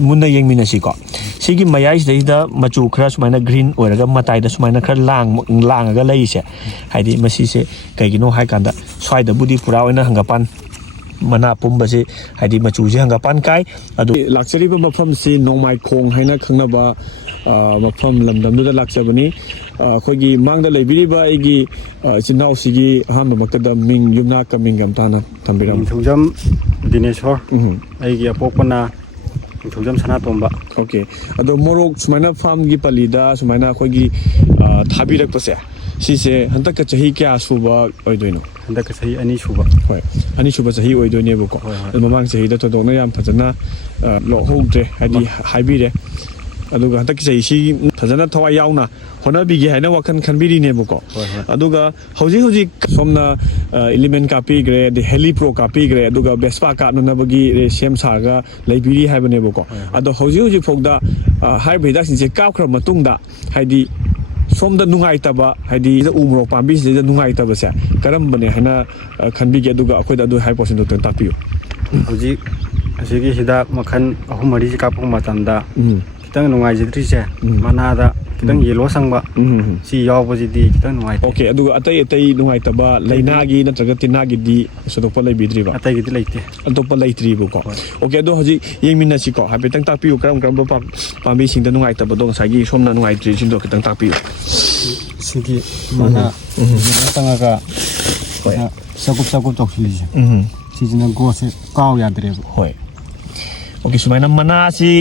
मुन्ना येंगमिनसिको सिगी मयाइसदैदा मचु खरा सुमाइना ग्रीन ओइरगा मताइदा सुमाइना खरा लांगगा लैसे हाइदि मसिसे कैगिनो हाइकांदा स्वाइदा बुदि पुरा ओइना हंगापान मना पुंबसे हाइदि मचुजे हंगापान काय अदु लाक्चरीबा मफम से नोमाइ खोंग हाइना खंगनाबा मफम लमदमदुदा लाक्चबनी अखोगी मांगदा लेबिरिबा एगी चिनाउसिगी अहाम मक्तदा Ming Yamuna coming अमताना थंबिरम थुजम Dineshwar एगी अपोकपना थुजम सनातोंबा okay अदो मोरोक सुमाइना फार्म गी पलीदा सुमाइना अखोगी थाबिरकपसे सिसे हंतक चही क्या सुबा ओइदोइनो हंतक चही अनि सुबा होय अनि सुबा चही ओइदोइनेबको ममांग चहीदा तोदोना याम फजना लोहोद्रे हादि हाइबिरे अदुगा हंतक चही सी फजना थवा यावना होनाबिगे हाइना वखन खनबिरिनेबको अदुगा हौजी हौजी सोमना एलिमेंट कापीग्रे दे हेली प्रो कापीग्रे अदुगा बेस्पा कापनबगी सेम सागा लेबिरी हाइबनेबको अदो हौजी हौजी फोगदा हाइब्रिडा सिंसे कापख्र मतुंगदा हाइदि सोमदा नुंगाइतबा हाइदि उमरो पाम्बिसिदा नुंगाइतबसे करमबने हाइना खनबिगे अदुगा अखोइदा अदु हाइ पर्सेंट तो तापियो हौजी असिगी हिदा मखन अहुम मरि कापु मतंदा खितंग नुंगाइजद्रिसे मनादा खितंग येलो संगबा सी यावबजिदी खितंग नुंगाइ ओके अदुगा अतै अतै नुंगाइतबा लैनागी नत्रगा तिनागिदी सदोपा लैबिद्रिबा अतैगिदी लैते अतोपा लैत्रिबको ओके अदो हजि येंमिनसिको हाबेतंग तापियो करम पाम्बि सिंदा नुंगाइतबदो सागी सोमना नुंगाइत्रि सिंदो खितंग तापियो सिगी मना तंगागा सकुप तोखिलिजे सिजना गोसे काव याद्रेबो होय ओके सुमाइना मनासी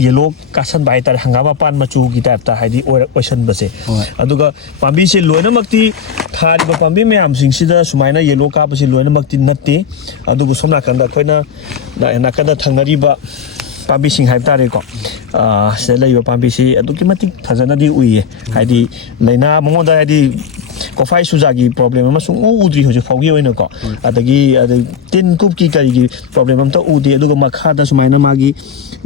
येलो कासन बाय तार हंगामा पान मचू की टाइपता हाइदि ओइसन बसे अदुगा पाम्बी से लोइनमक्ति थारिबा पाम्बी मयाम सिंगसिदा सुमाइना येलो काबसे लोइनमक्ति नत्ते अदुबु सोमना कंदा खोइना नाकदा थंगरिबा पाम्बी सिंग हाइब तारेको से लैबा पाम्बी से अदुकी मतिक फजनादि उइए हाइदि लैना मंगोदा हाइदि कोफाई सुजागी प्रॉब्लम अमा सुंग उद्रि होजे फौगी ओइनको अदगी तिन कुप की करिगी प्रॉब्लम अमता उदि अदुगा मखादा सुमाइना मागी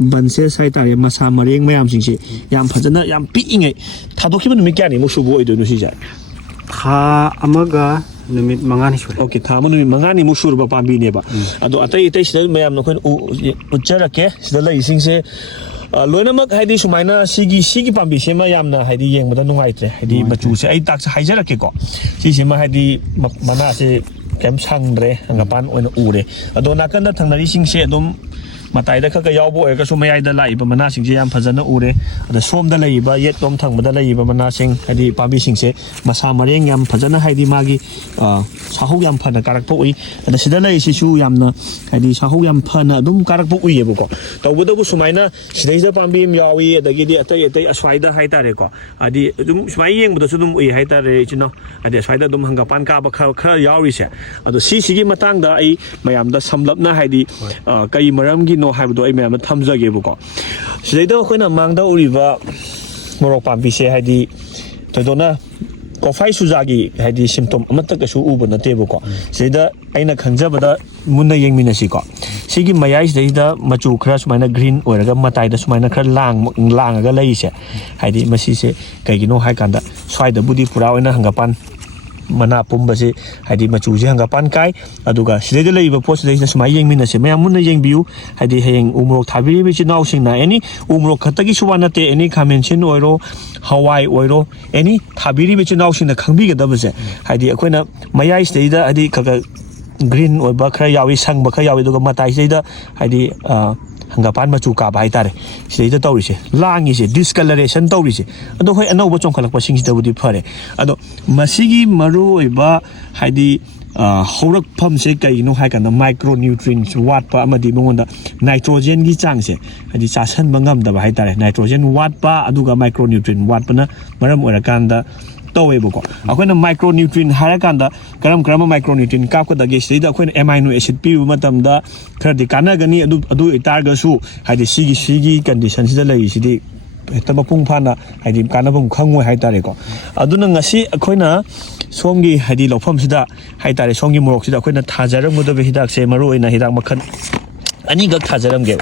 बनसे साइतारे मसा मरेंग मयाम सिंगसे याम फजना याम पिइंगे थादोखिबा नुमि क्यानि मुसुबो ओइदोनु सिजा था अमगा नुमित मंगानी सुरे ओके था नुमि मंगानी मुसुरबा पाम्बी नेबा अदो अतै इतै सिदा मयाम नखोन उच्चरके सिदा लै सिंगसे लोइनमक हाइदि सुमाइना सिगी पाम्बी सेमा यामना हाइदि येंगबदा नुंगाइत्रे हाइदि मचुसे आई ताक्स हाइजरकेको सिसेमा हाइदि मनासे केम सांग्रे हंगापान ओइना उरे अदो नाकंदा थंगनरि सिंगसे अदुम मताइदा खक यावबो ओइगा सुमाइदा लाइबा मना सिंगसे याम फजना उरे अदा सोमदा लैबा येट तोम थंगबदा लैबा मना सिंग हाइदि पाम्बी सिंगसे मसा मरेंग याम फजना हाइदि मागी साहौ याम फना कारकपो उइ अदा सिदा लैसिसु यामना हाइदि साहौ याम फना अदुम कारकपो उइयेबको तौबदबु सुमाइना सिदैदा पाम्बी याम यावी अदगिदि अतै अतै अस्वाइदा हाइतारेको आदि अदुम सुमाइ येंगबदसु अदुम उइ हाइतारे इचिनो आदि अस्वाइदा अदुम हंगापान काबा खरा यावरिसे अदो सिगी मतांगदा आई मयामदा समलपना हाइदि कई मरमगी नो हाइबदो आई मयामदा थमजगेबको सिदैदा अखोइना मांगदा उरिबा मोरोक पाम्बीसे हाइदि तदोना कोफाई सुजागी हाइदि सिम्टोम अमतकसु उबो नतेबको सिदा आइना खंजबदा मुन्ना येंगमिनसिको सिगी मयाइसदैदा मचु खरा सुमाइना ग्रीन ओइरगा मताइदा सुमाइना खरा लांगगा लैसे हाइदि मसिसे कैगिनो हाइकांदा स्वाइदा बुदि पुरा ओइना हंगापान मना पुंबसे हाइदि मचुजे हंगापान काय अदुगा सिदैदा लैबा पोसदैदा सुमाइ येंगमिनसे मयाम मुन्ना येंगबियु हाइदि हेंग उमरोक थाबिरिबि चिनाउसिंगना एनी उमरोक खतगी सुवानते एनी खामेनसिन ओइरो हवाई ओइरो एनी थाबिरिबि चिनाउसिंगना खंबिगदबसे हाइदि अखोइना मयाइसदैदा हाइदि खग ग्रीन ओइबा खरा यावी संगबा खरा यावी दुगा मताइसदैदा हाइदि हंगापान मचु काबा हाइतारे सिदैदा तौरिसे लांगिसे डिस्कलरेशन तौरिसे अदो होय अनौबो चोंखलकपा सिंगसिदबुदि फरे अदो मसिगी मरु ओइबा हाइदि हौरकफमसे कइनो हाइकांदा माइक्रो न्यूट्रिएंट्स वाटपा अमदि मंगोंदा नाइट्रोजन गी चांगसे हाइदि चासनबा ngamdaba हाइतारे नाइट्रोजन वाटपा अदुगा माइक्रो न्यूट्रिएंट वाटपना मरम ओइराकांदा तौवेबको अखोइना माइक्रो न्यूट्रिएंट हाइराकांदा करम माइक्रो न्यूट्रिएंट कापकदगे सिदैदा अखोइना एमाइनो एसिड पिबा मतमदा खरदि कानागनी अदु इतारगसु हाइदि सिगी कंडीशन सिदा लैसिदि हेक्ता मपुंग फाना हाइदि कानाबम खंगोय हाइतारेको अदुना ngasi अखोइना सोंगी हाइदि लौफमसिदा हाइतारे सोंगी मोरokसिदा अखोइना थाजरमगदबे हिदाकसे मरु ओइना हिदाक मखन अनिगक थाजरमगे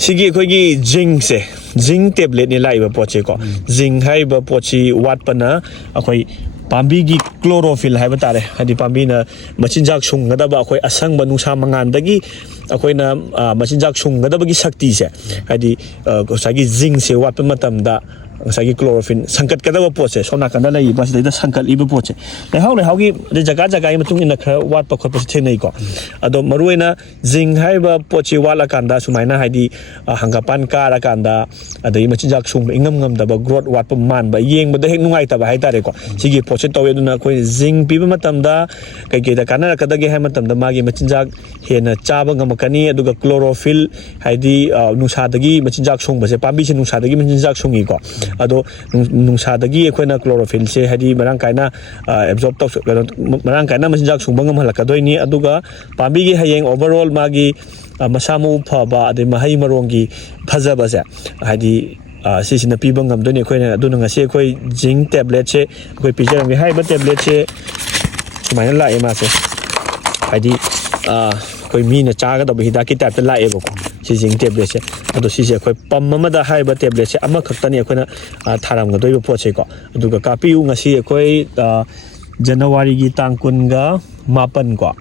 सिगी अखोइगी जिंक टेबलेट ने लाइबा पोचे को जिंक हाइबा पोची वाटपना अखोइ पाम्बी की क्लोरोफिल हाइबा तारे हाइदि पाम्बी ना मचिनजाक सुंगदबा अखोइ असंग नुसा मंगानदगी ꯑꯩꯈꯣꯏꯅ ꯃꯆꯤꯟꯖꯥꯛ ꯁꯨꯡꯒꯗꯕꯒꯤ ꯁꯛꯇꯤꯁꯦ ꯍꯥꯏꯗꯤ ꯉꯁꯥꯏꯒꯤ ꯖꯤꯡꯁꯦ ꯋꯥꯠꯄ ꯃꯇꯝꯗ ꯉꯁꯥꯏꯒꯤ ꯀ꯭ꯂꯣꯔꯣꯐꯤꯟ ꯁꯪꯀꯠꯀꯗꯕ ꯄꯣꯠꯁꯦ ꯁꯣꯝ ꯅꯥꯀꯟꯗ ꯂꯩꯔꯤꯕ ꯁꯤꯗꯩꯗ ꯁꯪꯀꯠꯂꯤꯕ ꯄꯣꯠꯁꯦ ꯂꯩꯍꯥꯎꯒꯤ ꯖꯒꯥ ꯖꯒꯥꯒꯤ ꯃꯇꯨꯡ ꯏꯟꯅ ꯈꯔ ꯋꯥꯠꯄ ꯈꯣꯠꯄꯁꯨ ꯊꯦꯡꯅꯩꯀꯣ ꯑꯗꯣ ꯃꯔꯨꯑꯣꯏꯅ ꯖꯤꯡ ꯍꯥꯏꯔꯤꯕ ꯄꯣꯠꯁꯤ ꯋꯥꯠꯂꯀꯥꯟꯗ ꯁꯨꯃꯥꯏꯅ ꯍꯥꯏꯗꯤ ꯍꯪꯒꯄꯥꯟ ꯀꯥꯔꯀꯥꯟꯗ ꯑꯗꯒꯤ ꯃꯆꯤꯟꯖꯥꯛ ꯁꯨꯡꯕ ꯏꯉꯝ ꯉꯝꯗꯕ ꯒ꯭ꯔꯣꯠ ꯋꯥꯠꯄ ꯃꯥꯟꯕ ꯌꯦꯡꯕꯗ ꯍꯦꯛ ꯅꯨꯡꯉꯥꯏꯇꯕ ꯍꯥꯏꯇꯥꯔꯦꯀꯣ ꯁꯤꯒꯤ ꯄꯣꯠꯁꯦ ꯇꯧꯋꯦ ꯑꯗꯨꯅ ꯑꯩꯈꯣꯏ ꯖꯤꯡ ꯄꯤꯕ ꯃꯇꯝꯗ ꯀꯩꯀꯩꯗ ꯀꯥꯟꯅꯔꯛꯀꯗꯒꯦ ꯍꯥꯏꯕ ꯃꯇꯝꯗ ꯃꯥꯒꯤ ꯃꯆꯤꯟꯖꯥꯛ ꯍꯦꯟꯅ ꯆꯥꯕ ꯉꯝꯃꯛꯀꯅꯤ ꯑꯗꯨꯒ ꯀ꯭ꯂꯣꯔꯣꯐꯤꯜ ꯍꯥꯏꯗꯤ ꯅꯨꯡꯁꯥꯗꯒꯤ ꯃꯆꯤꯟꯖꯥꯛ ꯁꯨꯡꯕꯁꯦ ꯄꯥꯝꯕꯤꯁꯦ ꯅꯨꯡꯁꯥꯗꯒꯤ ꯃꯆꯤꯟꯖꯥꯛ ꯁꯨꯡꯉꯤꯀꯣ ꯑꯗꯣ ꯅꯨꯡꯁꯥꯗꯒꯤ ꯑꯩꯈꯣꯏꯅ ꯀ꯭ꯂꯣꯔꯣꯐꯤꯜꯁꯦ ꯍꯥꯏꯗꯤ ꯃꯔꯥꯡ ꯀꯥꯏꯅ ꯑꯦꯕꯖꯣꯔꯕ ꯇꯧ ꯃꯔꯥꯡ ꯀꯥꯏꯅ ꯃꯆꯤꯟꯖꯥꯛ ꯁꯨꯡꯕ ꯉꯝꯍꯜꯂꯛꯀꯗꯣꯏꯅꯤ ꯑꯗꯨꯒ ꯄꯥꯝꯕꯤꯒꯤ ꯍꯌꯦꯡ ꯑꯣꯚꯔꯑꯣꯜ ꯃꯥꯒꯤ ꯃꯁꯥ ꯃꯎ ꯐꯕ ꯑꯗꯩ ꯃꯍꯩ ꯃꯔꯣꯡꯒꯤ ꯐꯖꯕꯁꯦ ꯍꯥꯏꯗꯤ ꯁꯤꯁꯤꯅ ꯄꯤꯕ ꯉꯝꯗꯣꯏꯅꯤ ꯑꯩꯈꯣꯏꯅ ꯑꯗꯨꯅ ꯉꯁꯤ ꯑꯩꯈꯣꯏ ꯖꯤꯡ ꯇꯦꯕ꯭ꯂꯦꯠꯁꯦ ꯑꯩꯈꯣꯏ ꯄꯤꯖꯔꯝꯒꯦ ꯍꯥꯏꯔꯤꯕ ꯇꯦꯕ꯭ꯂꯦꯠꯁꯦ ꯁꯨꯃꯥꯏꯅ ꯂꯥꯛꯑꯦ ꯃꯥꯁꯦ ꯍꯥꯏꯗꯤ ꯑꯩꯈꯣꯏ ꯃꯤꯅ ꯆꯥꯒꯗꯕ ꯍꯤꯗꯥꯛꯀꯤ ꯇꯥꯏꯞꯇ ꯂꯥꯛꯑꯦꯕꯀꯣ ꯁꯤ ꯖꯤꯡ ꯇꯦꯕ꯭ꯂꯦꯠꯁꯦ ꯑꯗꯣ ꯁꯤꯁꯦ ꯑꯩꯈꯣꯏ ꯄꯝ ꯑꯃꯗ ꯍꯥꯏꯔꯤꯕ ꯇꯦꯕ꯭ꯂꯦꯠꯁꯦ ꯑꯃꯈꯛꯇꯅꯤ ꯑꯩꯈꯣꯏꯅ ꯊꯥꯔꯝꯒꯗꯣꯏꯕ ꯄꯣꯠꯁꯦꯀꯣ ꯑꯗꯨꯒ ꯀꯥꯞꯄꯤꯌꯨ ꯉꯁꯤ ꯑꯩꯈꯣꯏ ꯖꯅꯋꯥꯔꯤꯒꯤ ꯇꯥꯡ 19 ꯀꯣ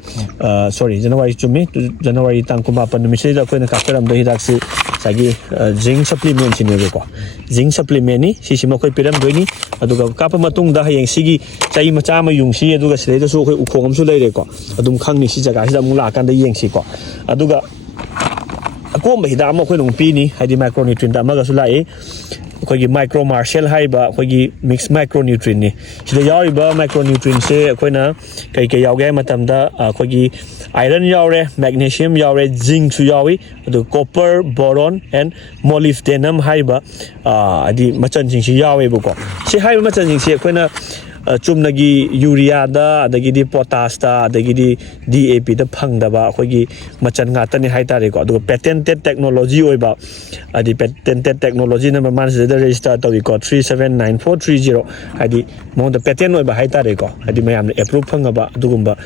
ꯁꯣꯔꯤ ꯖꯅꯋꯥꯔꯤ ꯆꯨꯝꯃꯤ ꯖꯅꯋꯥꯔꯤ ꯇꯥꯡ 19 ꯅꯨꯃꯤꯠꯁꯤꯗ ꯑꯩꯈꯣꯏꯅ ꯀꯥꯞꯆꯔꯝꯕ ꯍꯤꯗꯥꯛꯁꯤ ꯉꯁꯥꯏꯒꯤ ꯖꯤꯡ ꯁꯄ꯭ꯂꯤꯃꯦꯟꯁꯤꯅꯦꯕꯀꯣ ꯖꯤꯡ ꯁꯄ꯭ꯂꯤꯃꯦꯟꯅꯤ ꯁꯤꯁꯤꯃ ꯑꯩꯈꯣꯏ ꯄꯤꯔꯝꯗꯣꯏꯅꯤ ꯑꯗꯨꯒ ꯀꯥꯞꯄ ꯃꯇꯨꯡꯗ ꯍꯌꯦꯡ ꯁꯤꯒꯤ ꯆꯩ ꯃꯆꯥ ꯑꯃ ꯌꯨꯡꯁꯤ ꯑꯗꯨꯒ ꯁꯤꯗꯩꯗꯁꯨ ꯑꯩꯈꯣꯏ ꯎꯈꯣꯡ ꯑꯃꯁꯨ ꯂꯩꯔꯦꯀꯣ ꯑꯗꯨꯝ ꯈꯪꯅꯤ ꯁꯤ ꯖꯒꯥꯁꯤꯗ ꯑꯃꯨꯛ ꯂꯥꯛꯑꯀꯥꯟꯗ ꯌꯦꯡꯁꯤꯀꯣ ꯑꯗꯨꯒ ꯑꯀꯣꯝꯕ ꯍꯤꯗꯥꯛ ꯑꯃ ꯑꯩꯈꯣꯏꯅ ꯑꯃꯨꯛ ꯄꯤꯅꯤ ꯍꯥꯏꯗꯤ ꯃꯥꯏꯀ꯭ꯔꯣꯅ꯭ꯌꯨꯇ꯭ꯔꯤꯟ ꯑꯃꯒꯁꯨ ꯂꯥꯛꯏ ꯑꯩꯈꯣꯏꯒꯤ ꯃꯥꯏꯀ꯭ꯔꯣ ꯃꯥꯔꯁꯦꯜ ꯍꯥꯏꯔꯤꯕ ꯑꯩꯈꯣꯏꯒꯤ ꯃꯤꯛꯁ ꯃꯥꯏꯀ꯭ꯔꯣꯅ꯭ꯌꯨꯇ꯭ꯔꯤꯟꯅꯤ ꯁꯤꯗ ꯌꯥꯎꯔꯤꯕ ꯃꯥꯏꯀ꯭ꯔꯣꯅ꯭ꯌꯨꯇ꯭ꯔꯤꯟꯁꯦ ꯑꯩꯈꯣꯏꯅ ꯀꯩ ꯌꯥꯎꯒꯦ ꯍꯥꯏꯕ ꯃꯇꯝꯗ ꯑꯩꯈꯣꯏꯒꯤ ꯑꯥꯏꯔꯟ ꯌꯥꯎꯔꯦ ꯃꯦꯒꯅꯦꯁꯤꯌꯝ ꯌꯥꯎꯔꯦ ꯖꯤꯡꯁꯨ ꯌꯥꯎꯏ ꯑꯗꯨꯒ ꯀꯣꯄꯔ ꯕꯣꯔꯣꯟ ꯑꯦꯟ ꯃꯣꯂꯤꯐꯇꯦꯅꯝ ꯍꯥꯏꯔꯤꯕ ꯍꯥꯏꯗꯤ ꯃꯆꯜꯁꯤꯡꯁꯤ ꯌꯥꯎꯋꯦꯕꯀꯣ ꯁꯤ ꯍꯥꯏꯔꯤꯕ ꯃꯆꯜꯁꯤꯡꯁꯤ ꯑꯩꯈꯣꯏꯅ ꯆꯨꯝꯅꯒꯤ ꯌꯨꯔꯤꯌꯥꯗ ꯑꯗꯒꯤꯗꯤ ꯄꯣꯇꯥꯁꯇ ꯑꯗꯒꯤꯗꯤ DAPꯗ ꯐꯪꯗꯕ ꯑꯩꯈꯣꯏꯒꯤ ꯃꯆꯜ ꯉꯥꯛꯇꯅꯤ ꯍꯥꯏꯇꯥꯔꯦꯀꯣ ꯑꯗꯨꯒ ꯄꯦꯇꯦꯟꯇꯦꯠ ꯇꯦꯛꯅꯣꯂꯣꯖꯤ ꯑꯣꯏꯕ ꯍꯥꯏꯗꯤ ꯄꯦꯇꯦꯟꯇꯦꯠ ꯇꯦꯛꯅꯣꯂꯣꯖꯤ ꯅꯝꯕꯔ ꯃꯥꯅ ꯁꯤꯗ ꯔꯦꯖꯤꯁꯇꯔ ꯇꯧꯏꯀꯣ 379430 ꯍꯥꯏꯗꯤ ꯃꯉꯣꯟꯗ ꯄꯦꯇꯦꯟ ꯑꯣꯏꯕ ꯍꯥꯏꯇꯥꯔꯦꯀꯣ ꯍꯥꯏꯗꯤ ꯃꯌꯥꯝꯅ ꯑꯦꯄ꯭ꯔꯨꯞ ꯐꯪꯉꯕ ꯑꯗꯨꯒꯨꯝꯕ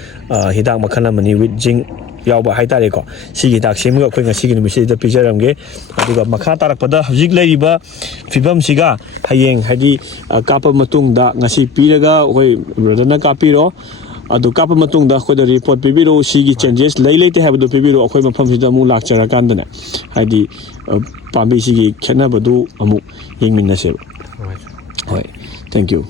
ꯍꯤꯗꯥꯛ ꯃꯈꯜ ꯑꯃꯅꯤ ꯋꯤꯠ ꯖꯤꯡ ꯌꯥꯎꯕ ꯍꯥꯏꯇꯥꯔꯦꯀꯣ ꯁꯤꯒꯤ ꯍꯤꯗꯥꯛ ꯁꯦꯝꯃꯒ ꯑꯩꯈꯣꯏ ꯉꯁꯤꯒꯤ ꯅꯨꯃꯤꯠꯁꯤꯗ ꯄꯤꯖꯔꯝꯒꯦ ꯑꯗꯨꯒ ꯃꯈꯥ ꯇꯥꯔꯛꯄꯗ ꯍꯧꯖꯤꯛ ꯂꯩꯔꯤꯕ ꯐꯤꯕꯝꯁꯤꯒ ꯍꯌꯦꯡ ꯍꯥꯏꯗꯤ ꯀꯥꯞꯄ ꯃꯇꯨꯡꯗ ꯉꯁꯤ ꯄꯤꯔꯒ ꯑꯩꯈꯣꯏ ꯕ꯭ꯔꯗꯔꯅ ꯀꯥꯞꯄꯤꯔꯣ ꯑꯗꯨ ꯀꯥꯞꯄ ꯃꯇꯨꯡꯗ ꯑꯩꯈꯣꯏꯗ ꯔꯤꯄꯣꯔꯠ ꯄꯤꯕꯤꯔꯛꯎ ꯁꯤꯒꯤ ꯆꯦꯟꯖꯦꯁ ꯂꯩꯇꯦ ꯍꯥꯏꯕꯗꯨ ꯄꯤꯕꯤꯔꯛꯎ ꯑꯩꯈꯣꯏ ꯃꯐꯝꯁꯤꯗ ꯑꯃꯨꯛ ꯂꯥꯛꯆꯔꯀꯥꯟꯗꯅꯦ ꯍꯥꯏꯗꯤ ꯄꯥꯝꯕꯤꯁꯤꯒꯤ ꯈꯦꯠꯅꯕꯗꯨ ꯑꯃꯨꯛ ꯌꯦꯡꯃꯤꯟꯅꯁꯦꯕ ꯍꯣꯏ ꯊꯦꯡꯛ ꯌꯨ